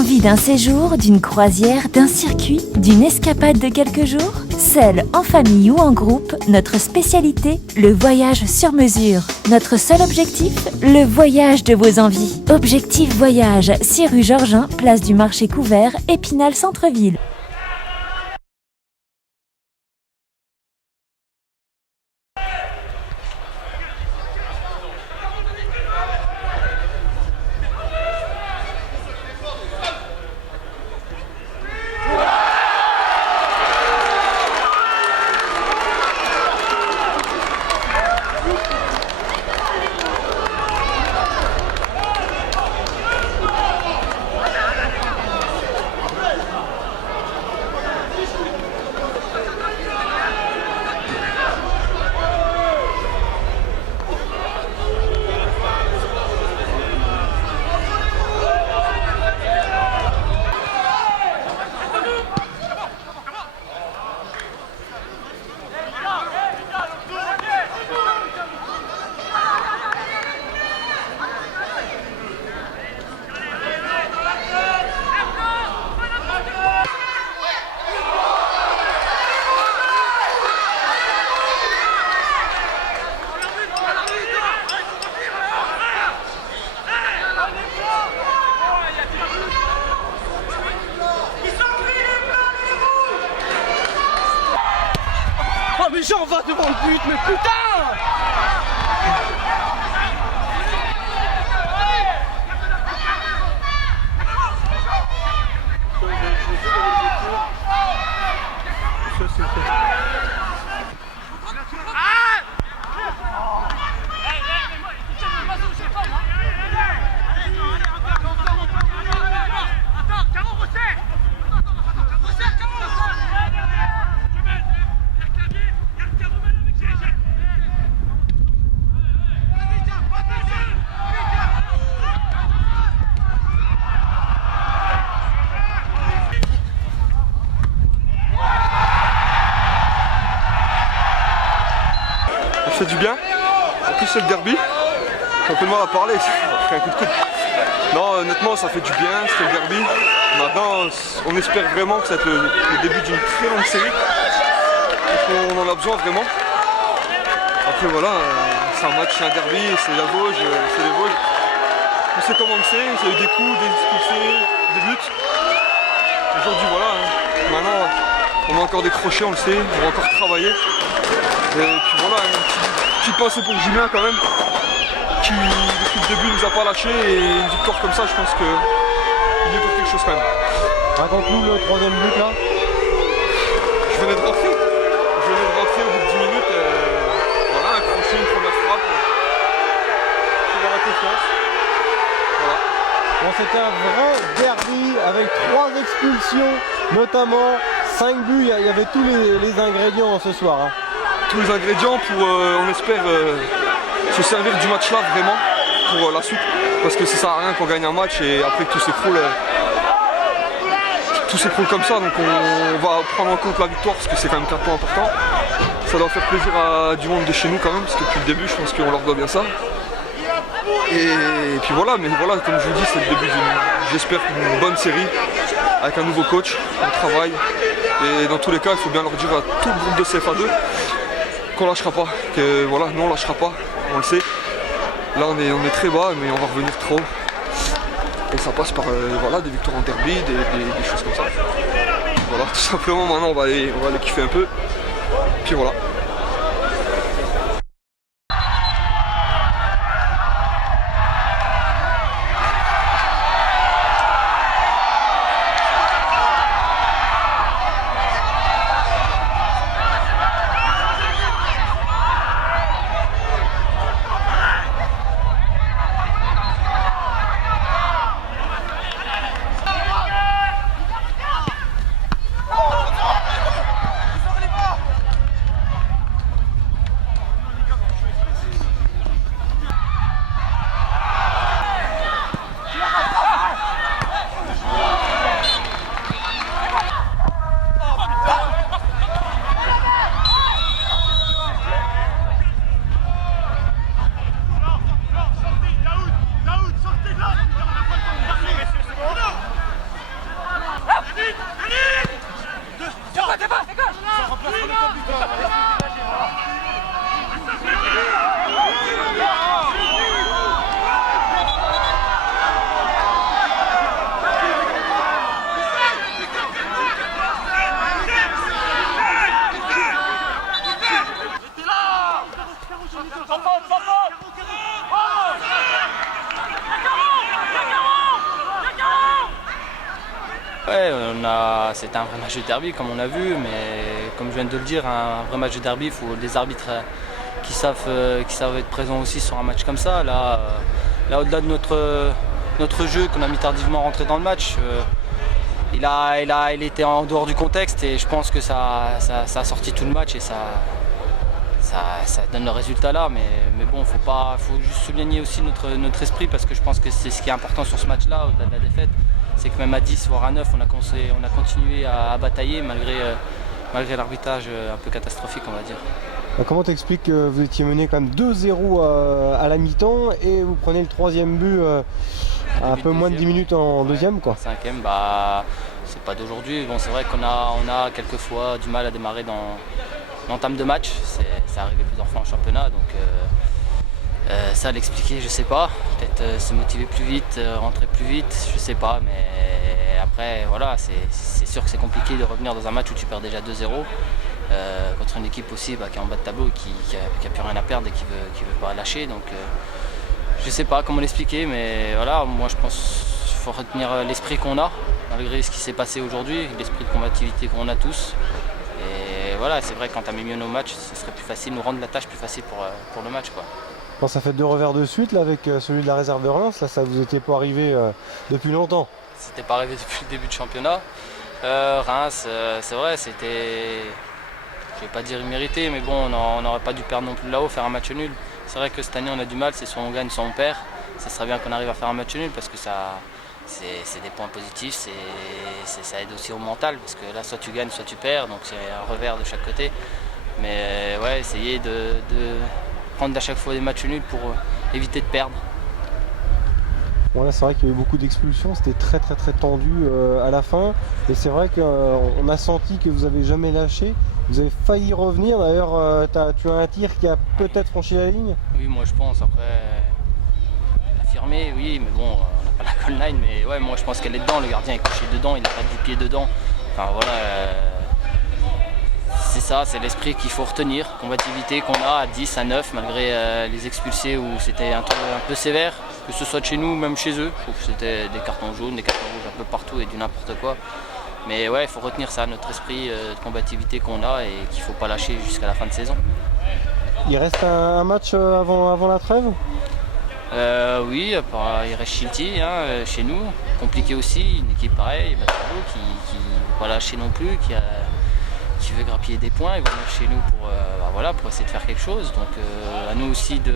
Envie d'un séjour, d'une croisière, d'un circuit, d'une escapade de quelques jours? Seul, en famille ou en groupe, notre spécialité, le voyage sur mesure. Notre seul objectif, le voyage de vos envies. Objectif Voyage, 6 rue Georgin, place du Marché Couvert, Épinal Centre-Ville. Mais j'en va devant le but, mais putain! Ça fait du bien. En plus c'est le derby. J'ai un peu de mal à parler, j'ai pris un coup de coude. Non, honnêtement ça fait du bien, c'est le derby. Maintenant on espère vraiment que ça va être le début d'une très longue série. Parce qu'on en a besoin vraiment. Après voilà, c'est un match, c'est un derby, c'est la Vosges, c'est les Vosges. On sait comment c'est, il y a eu des coups, des expulsés, des buts. Aujourd'hui voilà, maintenant on a encore des crochets, on le sait, on va encore travailler. Et puis voilà, une petite pensée pour Julien quand même, qui depuis le début nous a pas lâché, et une victoire comme ça je pense qu'il est pour quelque chose quand même. Raconte-nous le troisième but là. Je venais de rentrer au bout de 10 minutes, voilà, un crochet, une première frappe, c'est dans la confiance. Voilà. Bon, c'était un vrai derby avec 3 expulsions, notamment 5 buts, il y avait tous les ingrédients ce soir. Hein. Tous les ingrédients pour, on espère, se servir du match là vraiment pour la suite, parce que ça sert à rien qu'on gagne un match et après que tout s'écroule comme ça, donc on va prendre en compte la victoire parce que c'est quand même 4 points importants. Ça doit faire plaisir à du monde de chez nous quand même, parce que depuis le début je pense qu'on leur doit bien ça. Et puis voilà, mais voilà, comme je vous dis, c'est le début j'espère, d'une bonne série avec un nouveau coach, on travaille, et dans tous les cas il faut bien leur dire à tout le groupe de CFA2 qu'on lâchera pas, que voilà, nous on lâchera pas, on le sait. Là on est très bas, mais on va revenir trop. Et ça passe par voilà, des victoires en derby, des choses comme ça. Voilà, tout simplement maintenant on va aller kiffer un peu. Puis voilà. Ouais, c'était un vrai match de derby comme on a vu, mais comme je viens de le dire, un vrai match de derby, il faut des arbitres qui savent être présents aussi sur un match comme ça. Là au-delà de notre jeu qu'on a mis tardivement rentré dans le match, il était en dehors du contexte et je pense que ça a sorti tout le match et ça donne le résultat là. Mais bon, faut juste souligner aussi notre esprit parce que je pense que c'est ce qui est important sur ce match-là, au-delà de la défaite. C'est que même à 10 voire à 9, on a continué à batailler malgré l'arbitrage un peu catastrophique, on va dire. Comment t'expliques que vous étiez mené quand même 2-0 à la mi-temps et vous prenez le troisième but à un peu moins de 10 minutes en deuxième quoi. Cinquième, c'est pas d'aujourd'hui. Bon, c'est vrai qu'on a quelquefois du mal à démarrer dans l'entame de match. C'est arrivé plusieurs fois en championnat, donc ça l'expliquer, je sais pas. Peut-être se motiver plus vite, rentrer plus vite, je sais pas. Mais après, voilà, c'est sûr que c'est compliqué de revenir dans un match où tu perds déjà 2-0 contre une équipe aussi qui est en bas de tableau, qui a plus rien à perdre et qui veut pas lâcher. Donc, je sais pas comment l'expliquer, mais voilà, moi je pense qu'il faut retenir l'esprit qu'on a, malgré ce qui s'est passé aujourd'hui, l'esprit de combativité qu'on a tous. Et voilà, c'est vrai que quand tu as mis mieux nos matchs, ce serait plus facile, nous rendre la tâche plus facile pour le match, quoi. Bon, ça fait 2 revers de suite là, avec celui de la réserve de Reims, ça vous était pas arrivé depuis longtemps. C'était pas arrivé depuis le début du championnat. Reims, c'est vrai, c'était, je vais pas dire immérité, mais bon, on n'aurait pas dû perdre non plus là-haut, faire un match nul. C'est vrai que cette année on a du mal, c'est soit on gagne, soit on perd. Ça serait bien qu'on arrive à faire un match nul parce que c'est des points positifs, ça aide aussi au mental parce que là soit tu gagnes, soit tu perds, donc c'est un revers de chaque côté. Mais ouais, essayer de prendre à chaque fois des matchs nuls pour éviter de perdre. Bon, là c'est vrai qu'il y a eu beaucoup d'expulsions, c'était très tendu à la fin et c'est vrai qu'on a senti que vous n'avez jamais lâché, vous avez failli revenir, d'ailleurs tu as un tir qui a peut-être franchi la ligne. Oui, moi je pense, après affirmé, oui, mais bon, on n'a pas la goal line, mais ouais, moi je pense qu'elle est dedans, le gardien est couché dedans, il n'a pas du pied dedans, enfin voilà. C'est ça, c'est l'esprit qu'il faut retenir, combativité qu'on a à 10, à 9, malgré les expulsés où c'était un peu sévère, que ce soit de chez nous ou même chez eux. Je trouve que c'était des cartons jaunes, des cartons rouges un peu partout et du n'importe quoi. Mais ouais, il faut retenir ça, notre esprit de combativité qu'on a et qu'il ne faut pas lâcher jusqu'à la fin de saison. Il reste un match avant la trêve ? Oui, il reste Shilty chez nous, compliqué aussi, une équipe pareille, qui ne veut pas lâcher non plus, qui veut grappiller des points, ils vont venir chez nous pour essayer de faire quelque chose. Donc à nous aussi de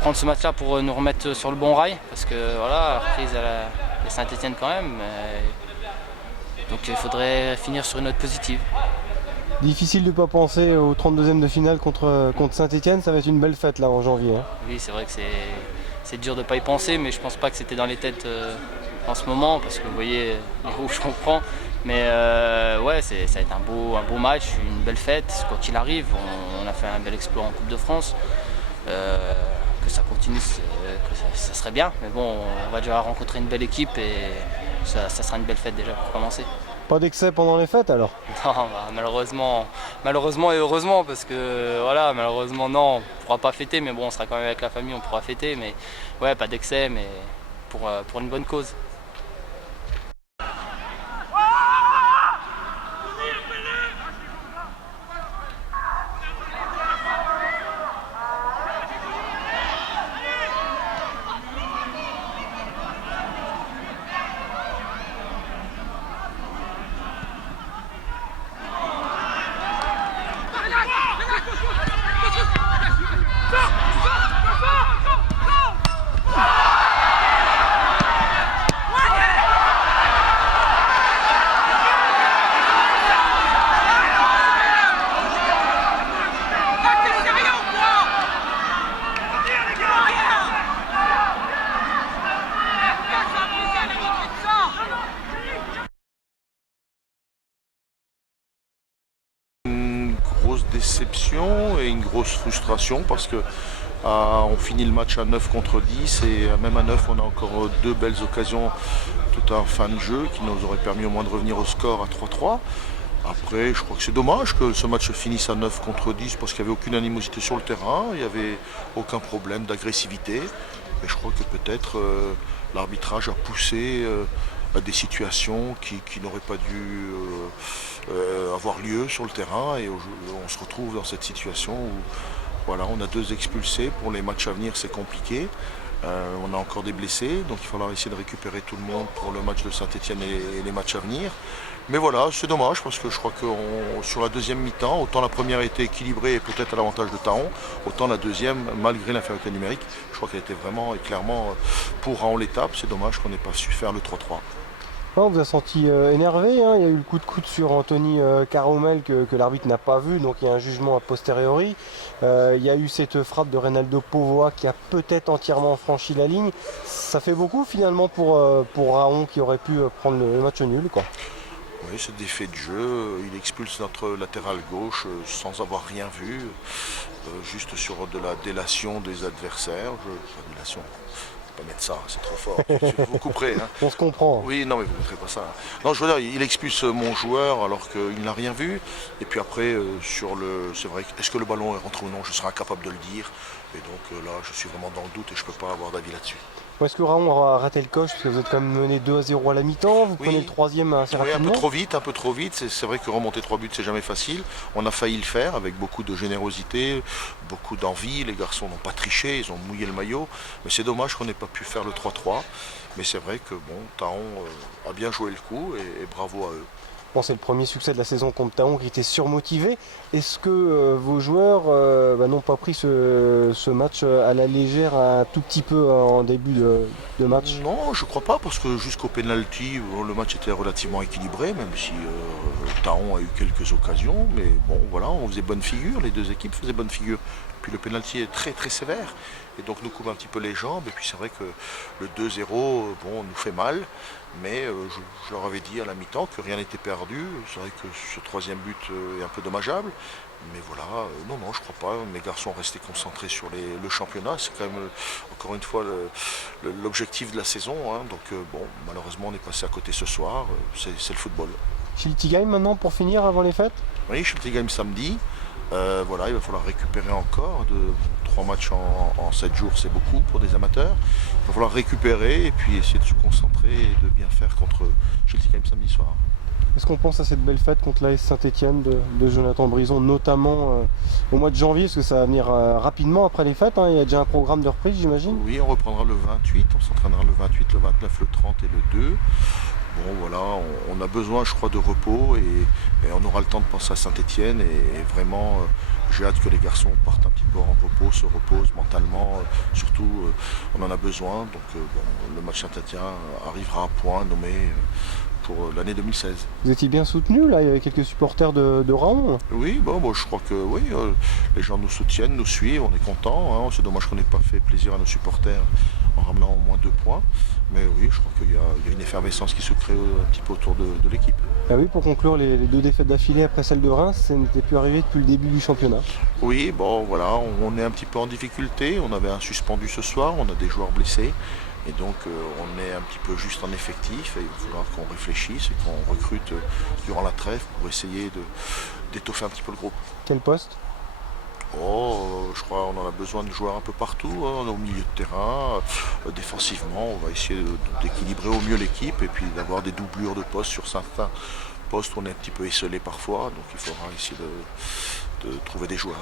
prendre ce match-là pour nous remettre sur le bon rail, parce que voilà, reprise à Saint-Etienne quand même. Donc il faudrait finir sur une note positive. Difficile de ne pas penser au 32e de finale contre Saint-Etienne, ça va être une belle fête là en janvier. Hein. Oui, c'est vrai que c'est dur de ne pas y penser, mais je pense pas que c'était dans les têtes en ce moment, parce que vous voyez les rouges qu'on prend. Mais ouais, ça va être un beau match, une belle fête, quoi qu'il arrive. On a fait un bel exploit en Coupe de France. Que ça continue, ça serait bien. Mais bon, on va déjà rencontrer une belle équipe et ça sera une belle fête déjà pour commencer. Pas d'excès pendant les fêtes alors ? Non, malheureusement et heureusement, parce que voilà, malheureusement non, on ne pourra pas fêter, mais bon, on sera quand même avec la famille, on pourra fêter. Mais ouais, pas d'excès, mais pour une bonne cause. grosse déception et une grosse frustration parce que on finit le match à 9 contre 10 et même à 9 on a encore 2 belles occasions tout en fin de jeu qui nous auraient permis au moins de revenir au score à 3-3. Après, je crois que c'est dommage que ce match finisse à 9 contre 10 parce qu'il n'y avait aucune animosité sur le terrain, il n'y avait aucun problème d'agressivité. Et je crois que peut-être l'arbitrage a poussé à des situations qui n'auraient pas dû avoir lieu sur le terrain. Et on se retrouve dans cette situation où voilà, on a 2 expulsés. Pour les matchs à venir, c'est compliqué. On a encore des blessés, donc il faudra essayer de récupérer tout le monde pour le match de Saint-Etienne et les matchs à venir. Mais voilà, c'est dommage parce que je crois que sur la deuxième mi-temps, autant la première était équilibrée et peut-être à l'avantage de Taon, autant la deuxième, malgré l'infériorité numérique, je crois qu'elle était vraiment et clairement pour Raon l'étape. C'est dommage qu'on n'ait pas su faire le 3-3. On vous a senti énervé, hein. Il y a eu le coup de coude sur Anthony Caromel que l'arbitre n'a pas vu, donc il y a un jugement a posteriori. Il y a eu cette frappe de Reynaldo Povoa qui a peut-être entièrement franchi la ligne. Ça fait beaucoup finalement pour Raon qui aurait pu prendre le match nul, quoi. Oui, c'est des faits de jeu. Il expulse notre latéral gauche sans avoir rien vu, juste sur de la délation des adversaires. Délation. Pas mettre ça, c'est trop fort, vous couperez. Hein. On se comprend. Oui, non mais vous ne ferez pas ça. Non, je veux dire, il expulse mon joueur alors qu'il n'a rien vu. Et puis après, c'est vrai, est-ce que le ballon est rentré ou non, je serai incapable de le dire. Et donc là, je suis vraiment dans le doute et je ne peux pas avoir d'avis là-dessus. Est-ce que Raon aura raté le coche parce que vous êtes quand même mené 2-0 à la mi-temps, vous prenez le troisième assez rapidement? Un peu trop vite. C'est vrai que remonter 3 buts, c'est jamais facile. On a failli le faire avec beaucoup de générosité, beaucoup d'envie. Les garçons n'ont pas triché, ils ont mouillé le maillot. Mais c'est dommage qu'on n'ait pas pu faire le 3-3. Mais c'est vrai que Taon a bien joué le coup et bravo à eux. Bon, c'est le premier succès de la saison contre Taon qui était surmotivé. Est-ce que vos joueurs n'ont pas pris ce match à la légère un tout petit peu en début de match? Non, je crois pas, parce que jusqu'au penalty, le match était relativement équilibré, même si Taon a eu quelques occasions. Mais bon, voilà, on faisait bonne figure, les 2 équipes faisaient bonne figure. Puis le penalty est très très sévère, et donc nous coupe un petit peu les jambes. Et puis c'est vrai que le 2-0 nous fait mal. Mais je leur avais dit à la mi-temps que rien n'était perdu. C'est vrai que ce 3e but est un peu dommageable. Mais voilà, non, je crois pas. Mes garçons restaient concentrés sur le championnat. C'est quand même, encore une fois, l'objectif de la saison. Hein. Donc malheureusement, on est passé à côté ce soir. C'est le football. Schiltigheim maintenant pour finir avant les fêtes? Oui, Schiltigheim samedi. Voilà, il va falloir récupérer encore 3 matchs en 7 jours, c'est beaucoup pour des amateurs. Il va falloir récupérer et puis essayer de se concentrer et de bien faire contre Schiltigheim samedi soir. Est-ce qu'on pense à cette belle fête contre l'AS Saint-Etienne de Jonathan Brison, notamment au mois de janvier, parce que ça va venir rapidement après les fêtes, hein. Il y a déjà un programme de reprise, j'imagine? Oui, on reprendra le 28, on s'entraînera le 28, le 29, le 30 et le 2. Bon voilà, on a besoin je crois de repos et on aura le temps de penser à Saint-Etienne et vraiment j'ai hâte que les garçons partent un petit peu en repos, se reposent mentalement, surtout on en a besoin. Donc le match Saint-Etienne arrivera à point nommé pour l'année 2016. Vous étiez bien soutenu là, il y avait quelques supporters de Raon? Oui, je crois que oui, les gens nous soutiennent, nous suivent, on est contents. Hein. C'est dommage qu'on n'ait pas fait plaisir à nos supporters en ramenant au moins 2 points. Mais oui, je crois qu'il y a une effervescence qui se crée un petit peu autour de l'équipe. Ah oui, pour conclure, les 2 défaites d'affilée après celle de Reims, ça n'était plus arrivé depuis le début du championnat. Oui, voilà, on est un petit peu en difficulté. On avait un suspendu ce soir, on a des joueurs blessés. Et donc on est un petit peu juste en effectif et il va falloir qu'on réfléchisse et qu'on recrute durant la trêve pour essayer d'étoffer un petit peu le groupe. Quel poste? Je crois qu'on en a besoin de joueurs un peu partout, hein. Au milieu de terrain, défensivement, on va essayer d'équilibrer au mieux l'équipe et puis d'avoir des doublures de postes sur certains postes où on est un petit peu esselé parfois, donc il faudra essayer de trouver des joueurs.